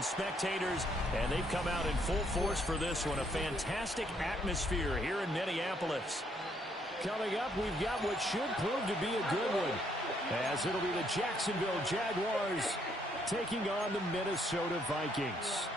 10,000 spectators, and they've come out in full force for this one. A fantastic atmosphere here in Minneapolis. Coming up, we've got what should prove to be a good one, as it'll be the Jacksonville Jaguars taking on the Minnesota Vikings.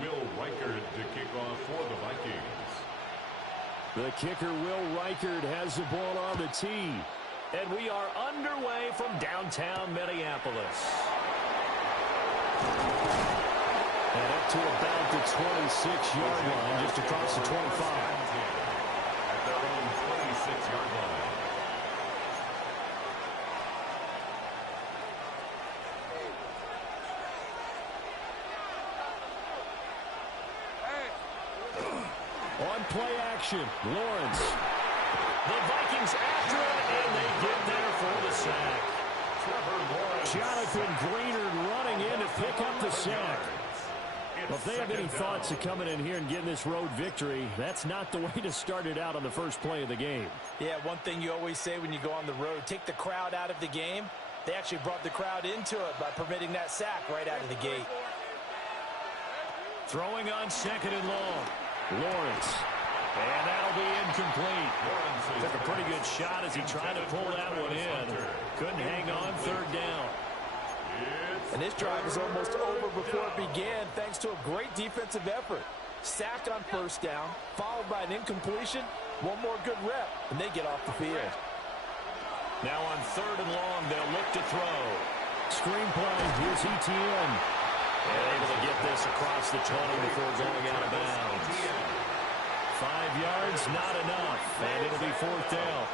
Will Reichard to kick off for the Vikings. The kicker, Will Reichard, has the ball on the tee. And we are underway from downtown Minneapolis. And up to about the 26-yard line, just across the 25. At their own 26-yard line. On play action, Lawrence. The Vikings after it, and they get there for the sack. Jonathan Greenard running in to pick up the sack. Well, if they have any thoughts of coming in here and getting this road victory, that's not the way to start it out on the first play of the game. Yeah, one thing you always say when you go on the road, take the crowd out of the game. They actually brought the crowd into it by permitting that sack right out of the gate. Throwing on second and long. Lawrence. And that'll be incomplete. Took a pretty good shot as he tried to pull that one in. Couldn't hang on third down. And this drive is almost over before it began thanks to a great defensive effort. Sack on first down, followed by an incompletion. One more good rep, and they get off the field. Now on third and long, they'll look to throw. Screenplay, here's ETN. And able to get this across the 20 before going out of bounds. 5 yards, not enough. And it'll be fourth down.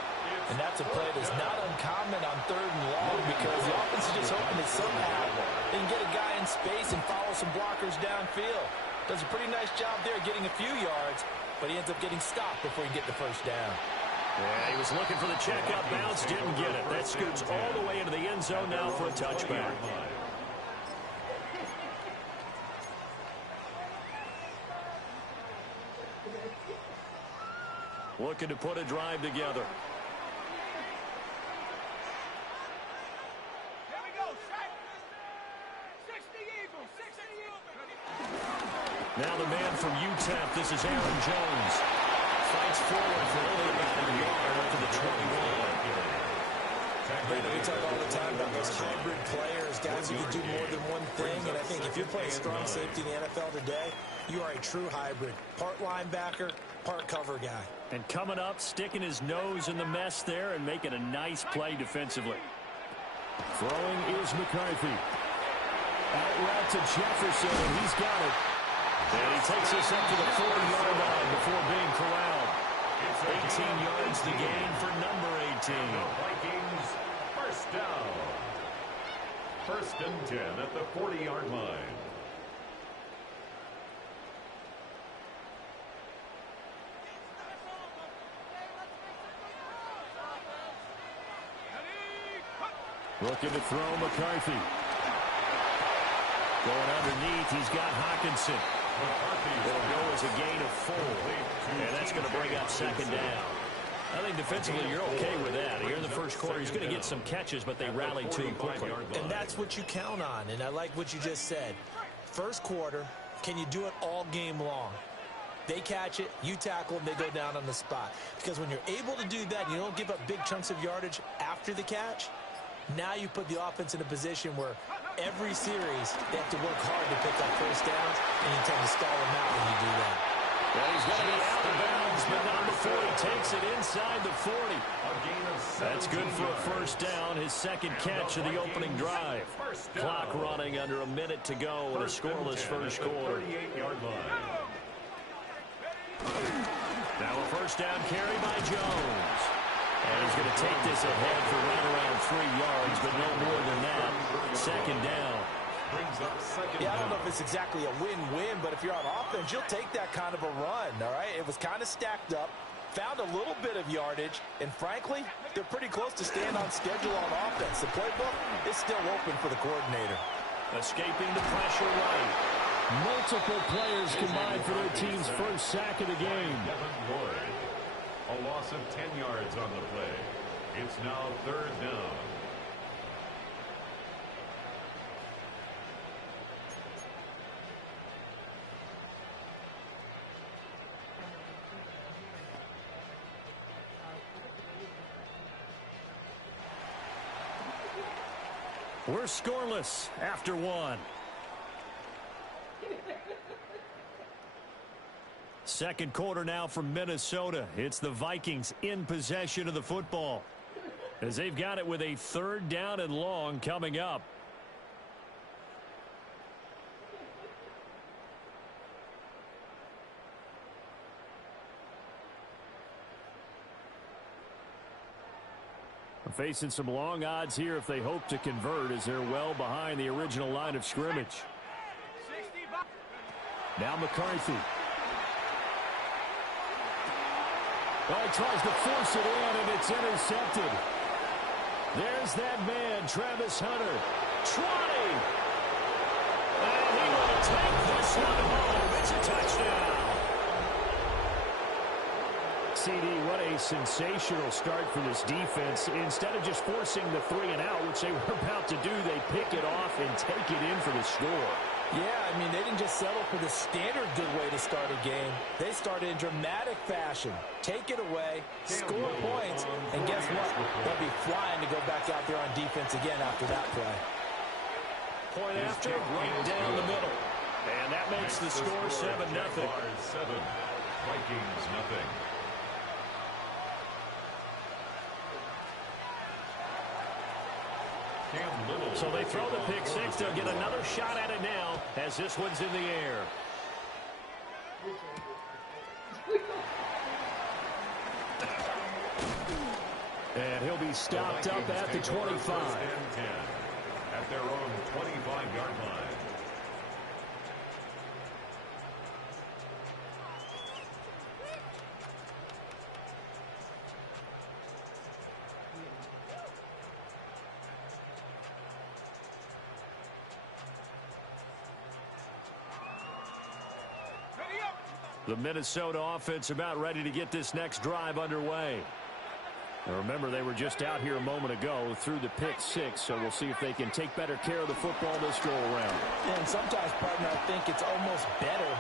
And that's a play that's not uncommon on third and long because the offense is just hoping that somehow they can get a guy in space and follow some blockers downfield. Does a pretty nice job there getting a few yards, but he ends up getting stopped before he can get the first down. Yeah, he was looking for the check-up bounce, didn't get it. That scoots all the way into the end zone now for a touchback. Looking to put a drive together. Now the man from UTEP, this is Aaron Jones. Fights forward for only about a yard up to the 21. We talk all the time about those hybrid players, guys who can do more than one thing. And I think if you're playing strong safety in the NFL today, you are a true hybrid. Part linebacker, part cover guy. And coming up, sticking his nose in the mess there and making a nice play defensively. Throwing is McCarthy. Out route to Jefferson, and he's got it. And he takes this up to the 40-yard line before being corralled. 18 yards to gain for number 18. Vikings, first down. First and 10 at the 40-yard line. Looking to throw McCarthy. Going underneath, he's got Hawkinson. It'll go as a gain of 4. And that's going to bring up second down. I think defensively you're okay with that. Here in the first quarter, he's going to get some catches, but they rallied to him quickly. And that's what you count on, and I like what you just said. First quarter, can you do it all game long? They catch it, you tackle them, they go down on the spot. Because when you're able to do that, you don't give up big chunks of yardage after the catch. Now you put the offense in a position where every series they have to work hard to pick up first downs, and you tend to stall them out when you do that. Well, he's going to be out of bounds, but not before he takes it inside the 40. That's good for a first down, his second catch of the opening drive. Clock running under a minute to go in a scoreless first quarter. Now a first down carry by Jones. And he's going to take this ahead for right around 3 yards, but no more than that. Second down. Yeah, I don't know if it's exactly a win-win, but if you're on offense, you'll take that kind of a run, all right? It was kind of stacked up. found a little bit of yardage, and frankly, they're pretty close to staying on schedule on offense. The playbook is still open for the coordinator. Escaping the pressure right. Multiple players combined for their team's first sack of the game. A loss of 10 yards on the play. It's now 3rd down. We're scoreless after 1. Second quarter now from Minnesota. It's the Vikings in possession of the football, as they've got it with a 3rd down and long coming up. Facing some long odds here if they hope to convert, as they're well behind the original line of scrimmage. Now McCarthy. Well, he tries to force it in, and it's intercepted. There's that man, Travis Hunter. 20! And he will take this one home. It's a touchdown. CD, what a sensational start for this defense. Instead of just forcing the 3-and-out, which they were about to do, they pick it off and take it in for the score. Yeah, I mean, they didn't just settle for the standard good way to start a game. They started in dramatic fashion. Take it away, score points, and guess what? They'll be flying to go back out there on defense again after that play. Point after, right down the middle. And that makes the score 7-0. 7. Vikings nothing. So they throw the pick six. They'll get another shot at it now as this one's in the air. And he'll be stopped up at the 25. At their own 25-yard line. The Minnesota offense about ready to get this next drive underway. Now remember, they were just out here a moment ago through the pick six, so we'll see if they can take better care of the football this go-around. Yeah, and sometimes, partner, I think it's almost better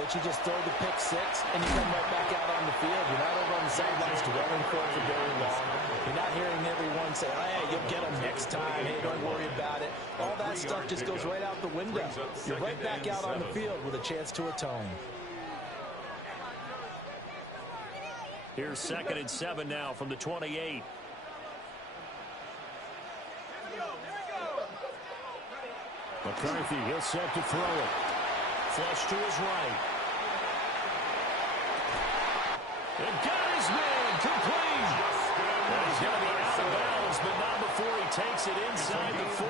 that you just throw the pick six and you come right back out on the field. You're not over on the sidelines dwelling for it for very long. You're not hearing everyone say, oh, hey, you'll get them next time. Hey, don't worry about it. All that stuff just goes right out the window. You're right back out on the field with a chance to atone. Here's 2nd and 7 now from the 28. McCarthy, he'll set to throw it. Flush to his right. And got his man complete. Well, he's going to be out of bounds, but not before he takes it inside the 40.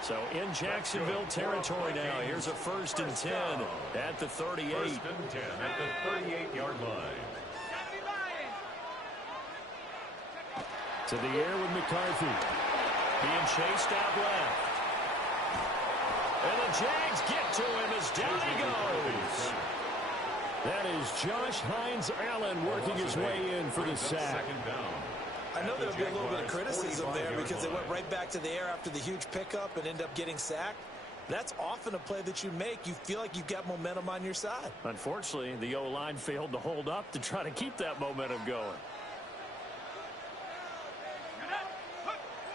So in Jacksonville territory now. Here's a 1st and 10 at the 38. 1st and 10 at the 38-yard line. To the air with McCarthy. Being chased out left. And the Jags get to him as down he goes. That is Josh Hines-Allen working his way in for the sack. I know there'll be a little bit of criticism there because they went right back to the air after the huge pickup and end up getting sacked. That's often a play that you make. You feel like you've got momentum on your side. Unfortunately, the O-line failed to hold up to try to keep that momentum going.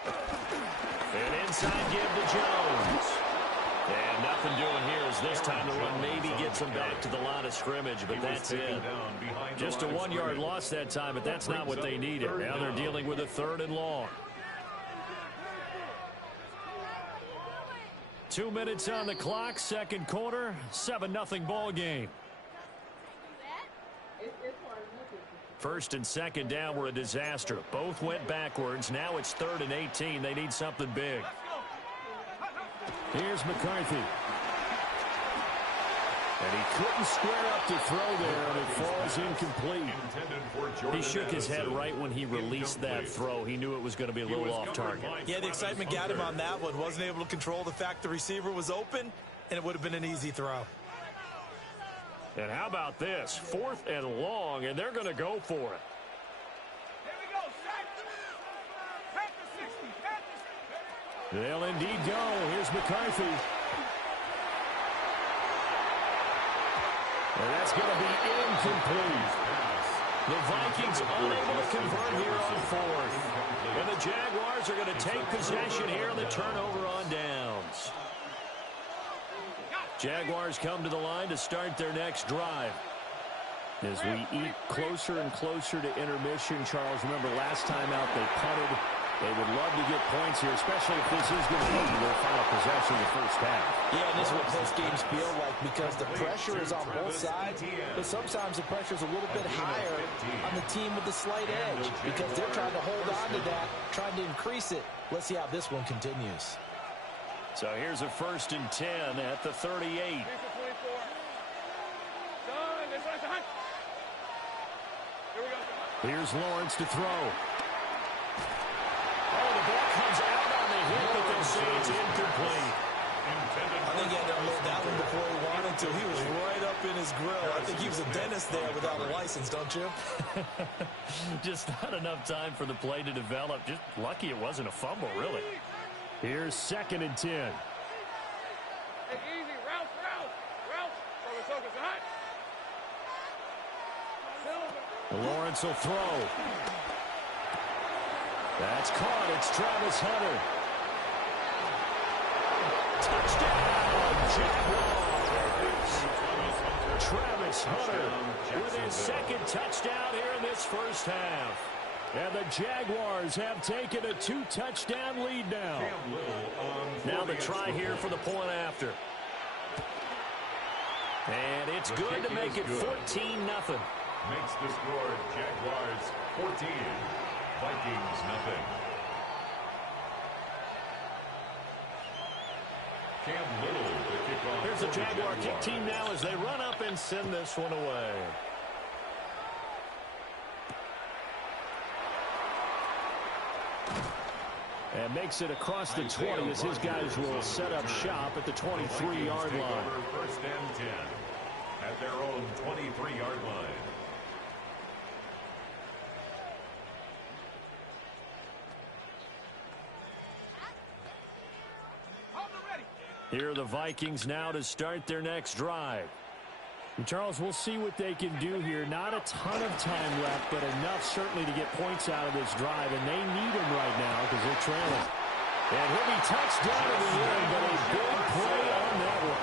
And inside give to Jones. And nothing doing here as this time the run maybe gets them back to the line of scrimmage, but that's it. Just a 1-yard loss that time, but that's not what they needed. Now they're dealing with a 3rd and long. 2 minutes on the clock, 2nd quarter, 7-0 ball game. 1st and 2nd down were a disaster. Both went backwards. Now it's 3rd and 18. They need something big. Here's McCarthy. And he couldn't square up to throw there, and it falls incomplete. He shook his head right when he released that throw. He knew it was going to be a little off target. Yeah, the excitement got him on that one. Wasn't able to control the fact the receiver was open, and it would have been an easy throw. And how about this? 4th and long, and they're going to go for it. They'll indeed go. Here's McCarthy. And that's going to be incomplete. The Vikings unable to convert here on 4th. And the Jaguars are going to take possession here on the turnover on downs. Jaguars come to the line to start their next drive. As we eat closer and closer to intermission, Charles, remember last time out they punted. They would love to get points here, especially if this is going to be their final possession in the first half. Yeah, and this is what close games feel like because the pressure is on both sides, but sometimes the pressure is a little bit higher on the team with the slight edge because they're trying to hold on to that, trying to increase it. Let's see how this one continues. So here's a 1st and 10 at the 38. Here's Lawrence to throw. Oh, the ball comes out on the hit, but they'll say it's incomplete. I think he had to unload that one before he wanted to. He was right up in his grill. I think he was a dentist there without a license, don't you? Just not enough time for the play to develop. Just lucky it wasn't a fumble, really. Here's 2nd and 10. Hey, easy, route. Focus, hot. Lawrence will throw. That's caught. It's Travis Hunter. Touchdown, Jaguars. Travis Hunter with his 2nd touchdown here in this first half. And the Jaguars have taken a 2-touchdown lead now. Now the try here for the point after. And it's good to make it 14-0. Makes the score Jaguars 14, Vikings nothing. Cam Little to kick off. Here's the Jaguar kick team now as they run up and send this one away. And makes it across the 20 as his guys will set up shop at the 23-yard line. 1st and 10 at their own 23-yard line. Here are the Vikings now to start their next drive. And Charles, we'll see what they can do here. Not a ton of time left, but enough certainly to get points out of this drive, and they need them right now because they're trailing. And he'll be touched down in the end, but a big play on that one.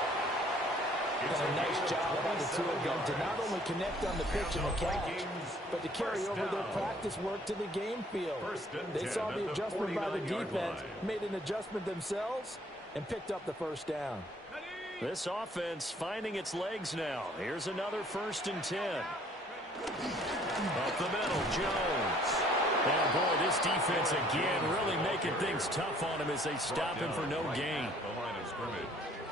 A nice job by the two of them to not only connect on the pitch and the catch, but to carry over their practice work to the game field. They saw the adjustment by the defense, made an adjustment themselves, and picked up the 1st down. This offense finding its legs now. Here's another 1st and 10. Up the middle, Jones. And boy, this defense again really making things tough on him as they stop him for no gain.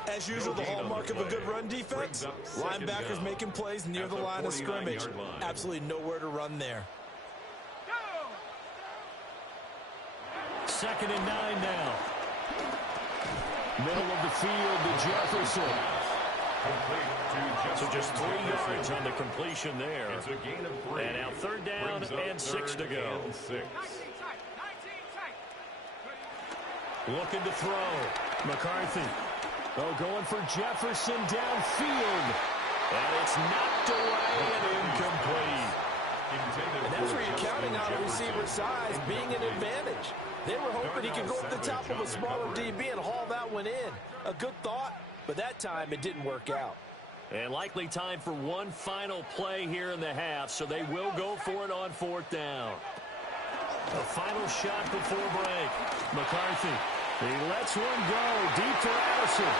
As usual, the hallmark of a good run defense, linebackers making plays near the line of scrimmage. Absolutely nowhere to run there. 2nd and 9 now. Middle of the field to Jefferson. So just 3 yards on the completion there. It's a gain of 3. And now 3rd down and 6 to go. Looking to throw. McCarthy. Oh, going for Jefferson downfield. And it's knocked away and incomplete. And that's where you're counting on a receiver's size being an advantage. They were hoping he could go up the top of a smaller DB and haul that one in. A good thought, but that time it didn't work out. And likely time for one final play here in the half, so they will go for it on 4th down. A final shot before break. McCarthy, he lets one go deep to Allison.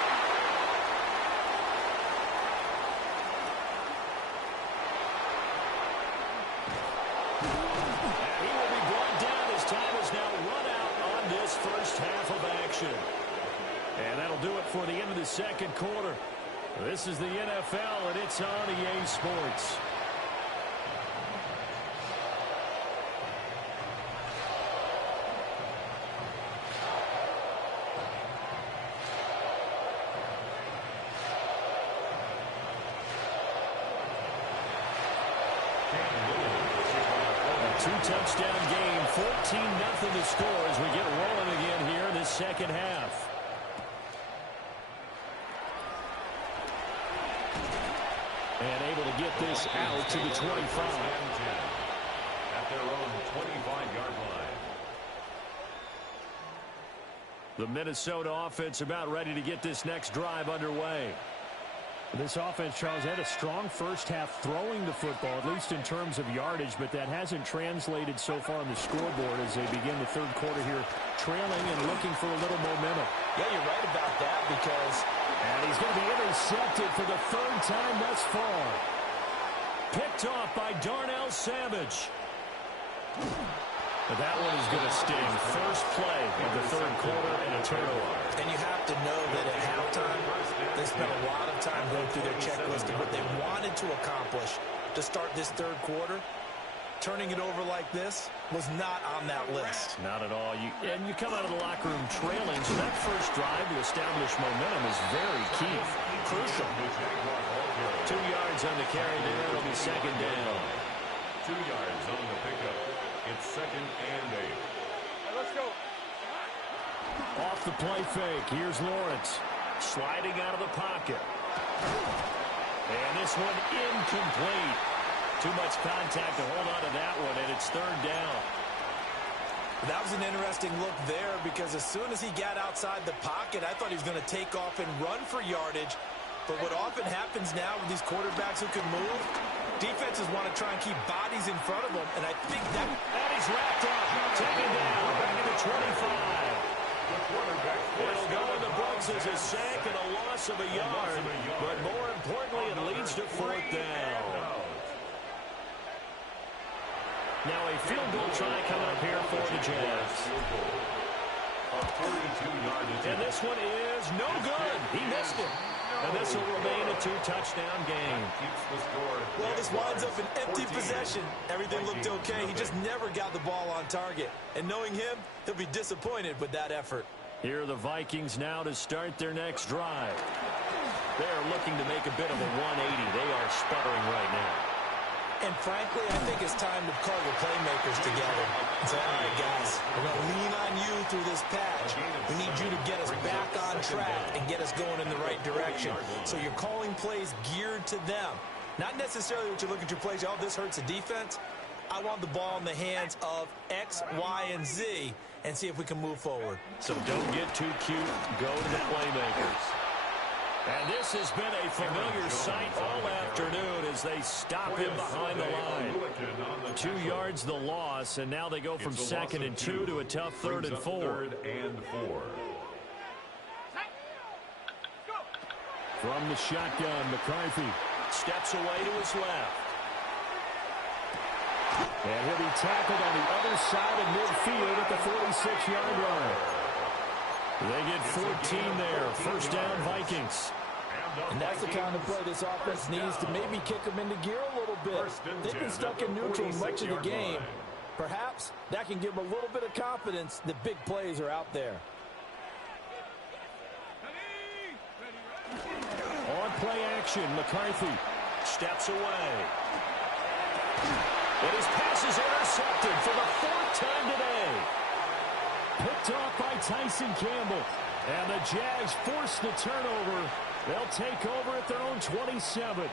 First half of action. And that'll do it for the end of the 2nd quarter. This is the NFL, and it's on EA Sports. Two-touchdown game, 14-0 to score as we get rolling again here in this second half. And able to get this out to the 25. At their own 25-yard line. The Minnesota offense about ready to get this next drive underway. This offense, Charles, had a strong first half throwing the football, at least in terms of yardage, but that hasn't translated so far on the scoreboard as they begin the third quarter here, trailing and looking for a little momentum. Yeah, you're right about that because... And he's going to be intercepted for the third time thus far. Picked off by Darnell Savage. But that one is going to sting. First play of the third quarter and a turnover. And you have to know that at halftime, they spent a lot of time going through their checklist of what they wanted to accomplish to start this third quarter. Turning it over like this was not on that list. Not at all. And you come out of the locker room trailing, so that first drive to establish momentum is very key. Crucial. 2 yards on the carry there. It'll be second down. 2 yards on the pickup. It's second and 8. Hey, let's go. Off the play fake. Here's Lawrence. Sliding out of the pocket. And this one incomplete. Too much contact to hold on to that one, and it's third down. That was an interesting look there because as soon as he got outside the pocket, I thought he was going to take off and run for yardage. But what often happens now with these quarterbacks who can move, defenses want to try and keep bodies in front of them, and I think that... And he's wrapped up. Taken down. Back at the 25. It'll go in the books as a sack and a loss of a yard. But more importantly, it leads to fourth down. Now a field goal try coming up here for the Jazz. And this one is no good. He missed it. And this will remain a 2-touchdown game. Well, this winds up an empty possession. Everything looked okay. He just never got the ball on target. And knowing him, he'll be disappointed with that effort. Here are the Vikings now to start their next drive. They're looking to make a bit of a 180. They are sputtering right now. And frankly, I think it's time to call your playmakers together and say, all right, guys, we're going to lean on you through this patch. We need you to get us back on track and get us going in the right direction. So you're calling plays geared to them. Not necessarily what you look at your plays, oh, this hurts the defense. I want the ball in the hands of X, Y, and Z and see if we can move forward. So don't get too cute. Go to the playmakers. And this has been a familiar sight all afternoon as they stop him behind the line. 2 yards the loss, and now they go from second and 2 to a tough third and 4. From the shotgun, McCarthy steps away to his left. And he'll be tackled on the other side of midfield at the 46-yard line. They get 14 there. First down, Vikings. And that's the kind of play this offense needs to maybe kick them into gear a little bit. They've been stuck in neutral much of the game. Perhaps that can give them a little bit of confidence that big plays are out there. On play action, McCarthy steps away. And his pass is intercepted for the 4th time today. Picked off by Tyson Campbell. And the Jags force the turnover. They'll take over at their own 27.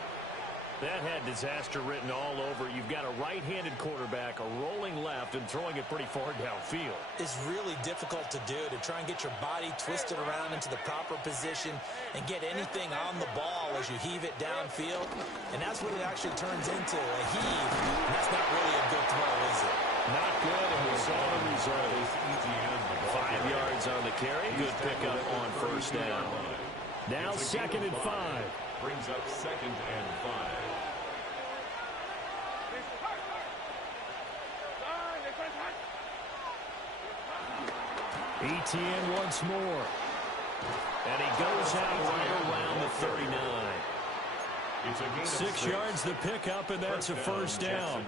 That had disaster written all over. You've got a right-handed quarterback, a rolling left, and throwing it pretty far downfield. It's really difficult to do, to try and get your body twisted around into the proper position and get anything on the ball as you heave it downfield. And that's what it actually turns into, a heave. And that's not really a good throw, is it? Not good, and we saw the result. 5 yards on the carry. Good pickup on first down. Now second and 5. Brings up second and 5. ETN once more. And he goes out right around the 39. 6 yards the pickup, and that's a first down.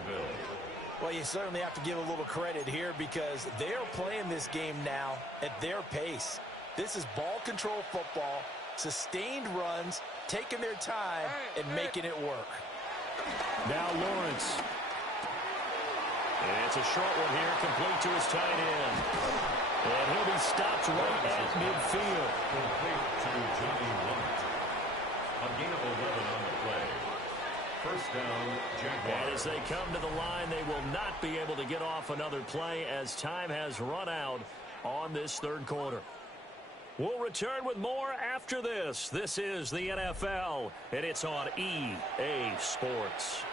Well, you certainly have to give a little credit here because they are playing this game now at their pace. This is ball control football, sustained runs, taking their time and making it work. Now Lawrence. And it's a short one here, complete to his tight end. And he'll be stopped right at midfield. Complete to Johnny Lawrence. A gain of 11 on the play. First down, Jaguars. And as they come to the line, they will not be able to get off another play as time has run out on this third quarter. We'll return with more after this. This is the NFL, and it's on EA Sports.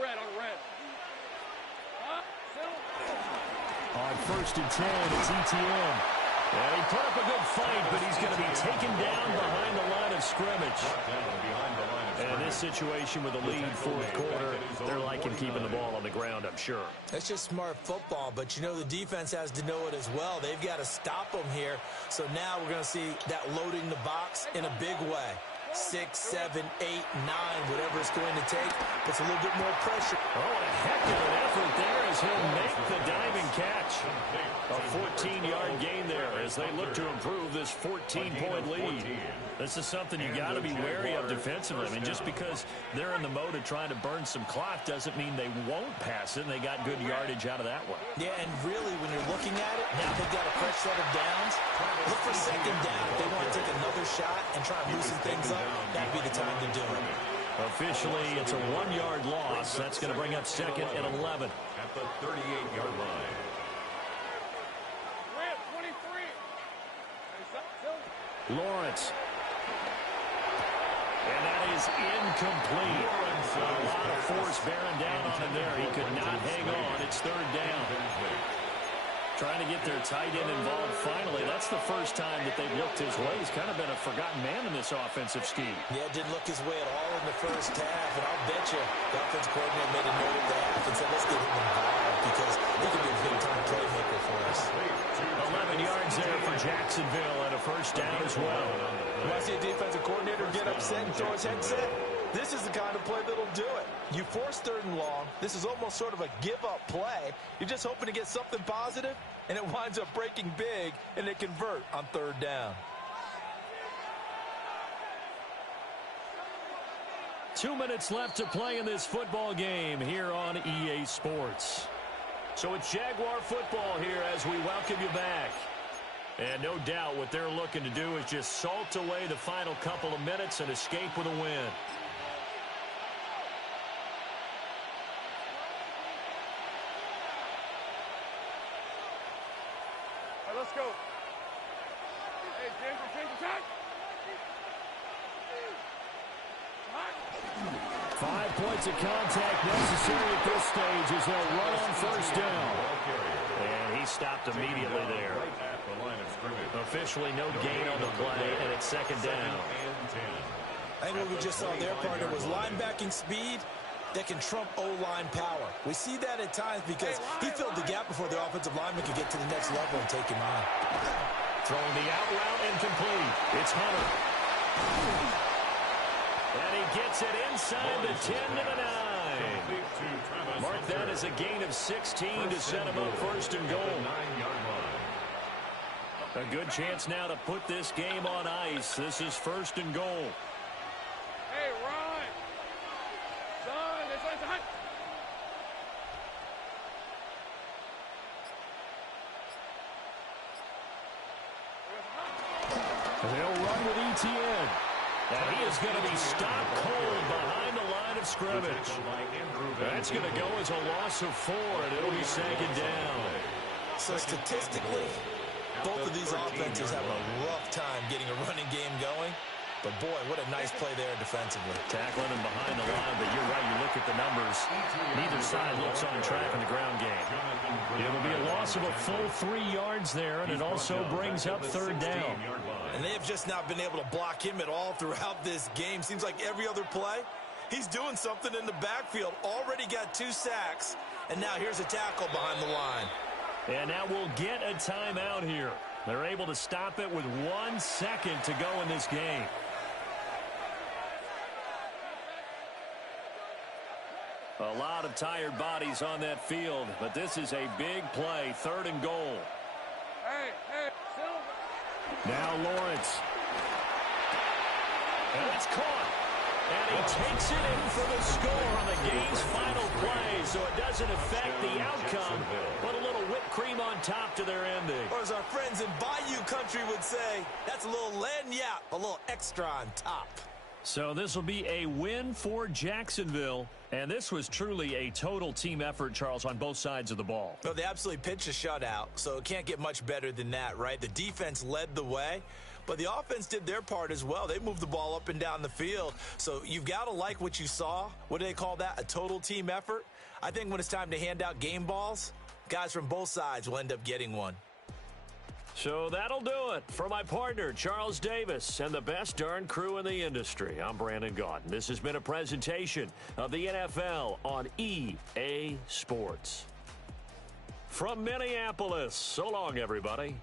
Red on red. On 1st and 10, it's ETN. And he put up a good fight, but he's going to be taken down behind the line of scrimmage. And this situation with a lead fourth quarter, they're liking keeping the ball on the ground, I'm sure. That's just smart football, but you know the defense has to know it as well. They've got to stop them here. So now we're going to see that loading the box in a big way. 6, 7, 8, 9, whatever it's going to take, puts a little bit more pressure. Oh, what a heck of an effort there as he'll make the diving catch. A 14-yard gain there as they look to improve this 14-point lead. This is something you got to be wary of defensively. I mean, just because they're in the mode of trying to burn some clock doesn't mean they won't pass it, and they got good yardage out of that one. Yeah, and really, when you're looking at it, now they've got a fresh set of downs. Look for second down. If they want to take another shot and try and loosen things up, that'd be the time to do it. Officially, it's a 1-yard loss. That's going to bring up 2nd and 11. At the 38-yard line. Red 23. Lawrence. And that is incomplete. A lot of force bearing down on him there. He could not hang on. It's 3rd down. Trying to get their tight end involved finally. That's the first time that they've looked his way. He's kind of been a forgotten man in this offensive scheme. Yeah, didn't look his way at all in the first half, and I'll bet you the offensive coordinator made a note of the half and said, let's get him involved because he could be a big-time playmaker for us. 11 yards there for Jacksonville and a first down as well. When I see a defensive coordinator get upset and throw his headset, this is the kind of play that'll do it. You force 3rd and long. This is almost sort of a give-up play. You're just hoping to get something positive, and it winds up breaking big, and they convert on 3rd down. 2 minutes left to play in this football game here on EA Sports. So it's Jaguar football here as we welcome you back. And no doubt what they're looking to do is just salt away the final couple of minutes and escape with a win. Let's go. Hey, James, change the time. 5 points of contact necessary at this stage as they'll run on 1st down. And he stopped immediately there. Officially no gain on the play, and it's 2nd down. I think what we just saw their partner was linebacking speed that can trump O-line power. We see that at times because he filled the gap before the offensive lineman could get to the next level and take him on. Throwing the out route incomplete. It's Hunter. And he gets it inside the 10 to the 9. Mark that as a gain of 16 to set him up 1st and goal. A good chance now to put this game on ice. This is 1st and goal. Hey, Ron. Son, this is hot. They'll run with ETN. Now he is going to be stopped cold behind the line of scrimmage. That's going to go as a loss of 4, and it'll be 2nd down. So statistically, both of these offenses have a rough time getting a running game going. But, boy, what a nice play there defensively. Tackling him behind the line, but you're right. You look at the numbers. Neither side looks on track in the ground game. It'll be a loss of a full 3 yards there, and it also brings up 3rd down. And they have just not been able to block him at all throughout this game. Seems like every other play, He's doing something in the backfield. Already got 2 sacks, and now here's a tackle behind the line. And now we'll get a timeout here. They're able to stop it with 1 second to go in this game. A lot of tired bodies on that field, but this is a big play, 3rd and goal. Hey, Silver. Now Lawrence. And it's caught. And he takes it in for the score on the game's final play, so it doesn't affect the outcome, but a little whipped cream on top to their ending. Or as our friends in Bayou Country would say, that's a little lagniappe, a little extra on top. So this will be a win for Jacksonville. And this was truly a total team effort, Charles, on both sides of the ball. No, they absolutely pitched a shutout, so it can't get much better than that, right? The defense led the way, but the offense did their part as well. They moved the ball up and down the field, so you've got to like what you saw. What do they call that? A total team effort? I think when it's time to hand out game balls, guys from both sides will end up getting one. So that'll do it for my partner, Charles Davis, and the best darn crew in the industry. I'm Brandon Gaudin. This has been a presentation of the NFL on EA Sports. From Minneapolis, so long, everybody.